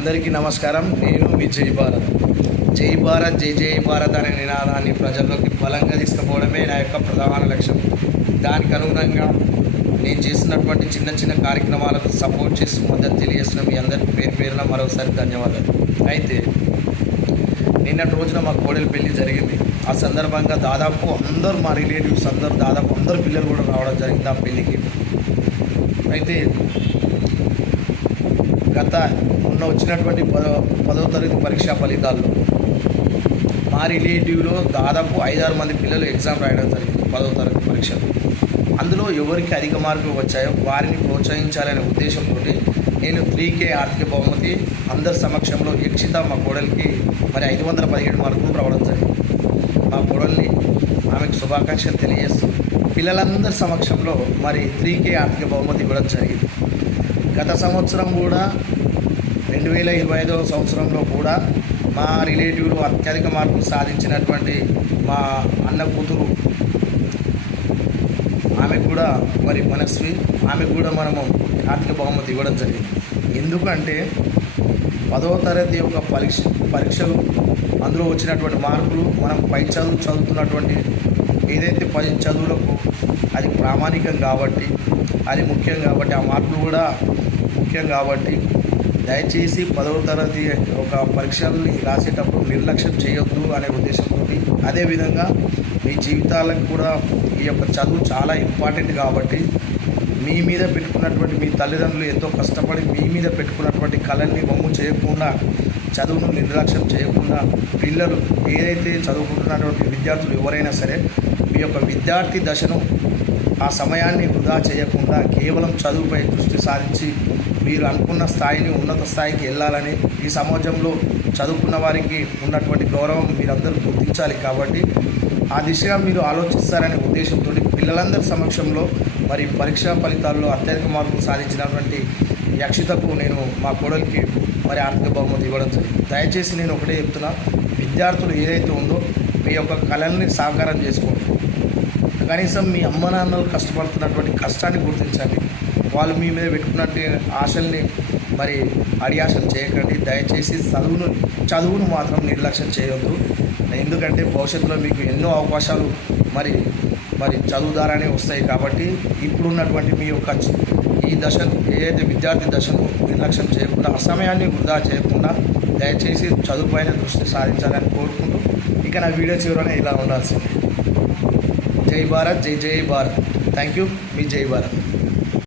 అందరికీ నమస్కారం. నేను మీ జై భారత్. జై భారత్, జై జై భారత్ అనే నినాదాన్ని ప్రజల్లోకి బలంగా తీసుకుపోవడమే నా యొక్క ప్రధాన లక్ష్యం. దానికి అనుగుణంగా నేను చేస్తున్నటువంటి చిన్న చిన్న కార్యక్రమాలకు సపోర్ట్ చేసి మద్దతు తెలియజేస్తున్న మీ అందరికీ పేరు పేరున మరోసారి ధన్యవాదాలు. అయితే నిన్నటి రోజున మా కోడలి పెళ్లి జరిగింది. ఆ సందర్భంగా దాదాపు అందరూ మా రిలేటివ్స్ అందరు పిల్లలు కూడా రావడం జరిగింది ఆ పెళ్ళికి. అయితే వచ్చినటువంటి 10వ తరగతి పరీక్షా ఫలితాల్లో మా రిలేటివ్లో దాదాపు 5-6 మంది పిల్లలు ఎగ్జామ్ రాయడం జరిగింది 10వ తరగతి పరీక్షలు. అందులో ఎవరికి అధిక మార్కులు వచ్చాయో వారిని ప్రోత్సహించాలనే ఉద్దేశంతో నేను 3K ఆర్థిక బహుమతి అందరి సమక్షంలో యక్షిత మా కోడలికి 517 మార్కులు రావడం జరిగింది. మా కోడల్ని ఆమెకు శుభాకాంక్షలు తెలియజేస్తూ పిల్లలందరి సమక్షంలో 3K ఆర్థిక బహుమతి ఇవ్వడం జరిగింది. గత సంవత్సరం కూడా 2025వ సంవత్సరంలో కూడా మా రిలేటివ్లు అత్యధిక మార్కులు సాధించినటువంటి మా అన్న కూతురు ఆమె కూడా మనస్వి ఆమెకు కూడా మనము ఆర్థిక బహుమతి ఇవ్వడం జరిగింది. ఎందుకంటే 10వ తరగతి యొక్క పరీక్షలు అందులో వచ్చినటువంటి మార్కులు మనం పై చదువుతున్నటువంటి ఏదైతే 10 చదువులకు అది ప్రామాణికం కాబట్టి, అది ముఖ్యం కాబట్టి, ఆ మార్కులు కూడా ముఖ్యం కాబట్టి దయచేసి 10వ తరగతి ఒక పరీక్షల్ని రాసేటప్పుడు నిర్లక్ష్యం చేయొద్దు అనే ఉద్దేశంతో, అదేవిధంగా మీ జీవితాలకు కూడా ఈ యొక్క చదువు చాలా ఇంపార్టెంట్ కాబట్టి మీ మీద పెట్టుకున్నటువంటి మీ తల్లిదండ్రులు ఎంతో కష్టపడి మీ మీద పెట్టుకున్నటువంటి కళల్ని వమ్ము చేయకుండా, చదువును నిర్లక్ష్యం చేయకుండా పిల్లలు ఏదైతే చదువుకుంటున్నటువంటి విద్యార్థులు ఎవరైనా సరే మీ యొక్క విద్యార్థి దశను ఆ సమయాన్ని వృధా చేయకుండా కేవలం చదువుపై దృష్టి సారించి మీరు అనుకున్న స్థాయిని ఉన్నత స్థాయికి వెళ్ళాలని, ఈ సమాజంలో చదువుకున్న వారికి ఉన్నటువంటి గౌరవం మీరందరూ గుర్తించాలి. కాబట్టి ఆ దిశగా మీరు ఆలోచిస్తారనే ఉద్దేశంతో పిల్లలందరి సమక్షంలో పరీక్షా ఫలితాల్లో అత్యధిక మార్కులు సాధించినటువంటి యక్షితకు నేను మా కోడలికి ఆర్థిక బహుమతి ఇవ్వడం జరిగింది. దయచేసి నేను ఒకటే చెప్తున్నా, విద్యార్థులు ఏదైతే ఉందో మీ యొక్క కళల్ని సాకారం చేసుకోండి. కనీసం మీ అమ్మ నాన్నలు కష్టపడుతున్నటువంటి కష్టాన్ని గుర్తించండి. వాళ్ళు మీ మీద పెట్టుకున్నట్టు ఆశల్ని అడియాశలు చేయకండి. దయచేసి చదువును మాత్రం నిర్లక్ష్యం చేయొద్దు. ఎందుకంటే భవిష్యత్తులో మీకు ఎన్నో అవకాశాలు చదువు ద్వారానే వస్తాయి. కాబట్టి ఇప్పుడున్నటువంటి మీ యొక్క ఈ దశను ఏదైతే విద్యార్థి దశను నిర్లక్ష్యం చేయకుండా, అసమయాన్ని వృధా చేయకుండా దయచేసి చదువుపైన దృష్టి సాధించాలని కోరుకుంటూ ఇక నా వీడియో చివరనే ఇలా ఉండాల్సింది. జై భారత్, జై జై భారత్. Thank you. మీ జై భారత్.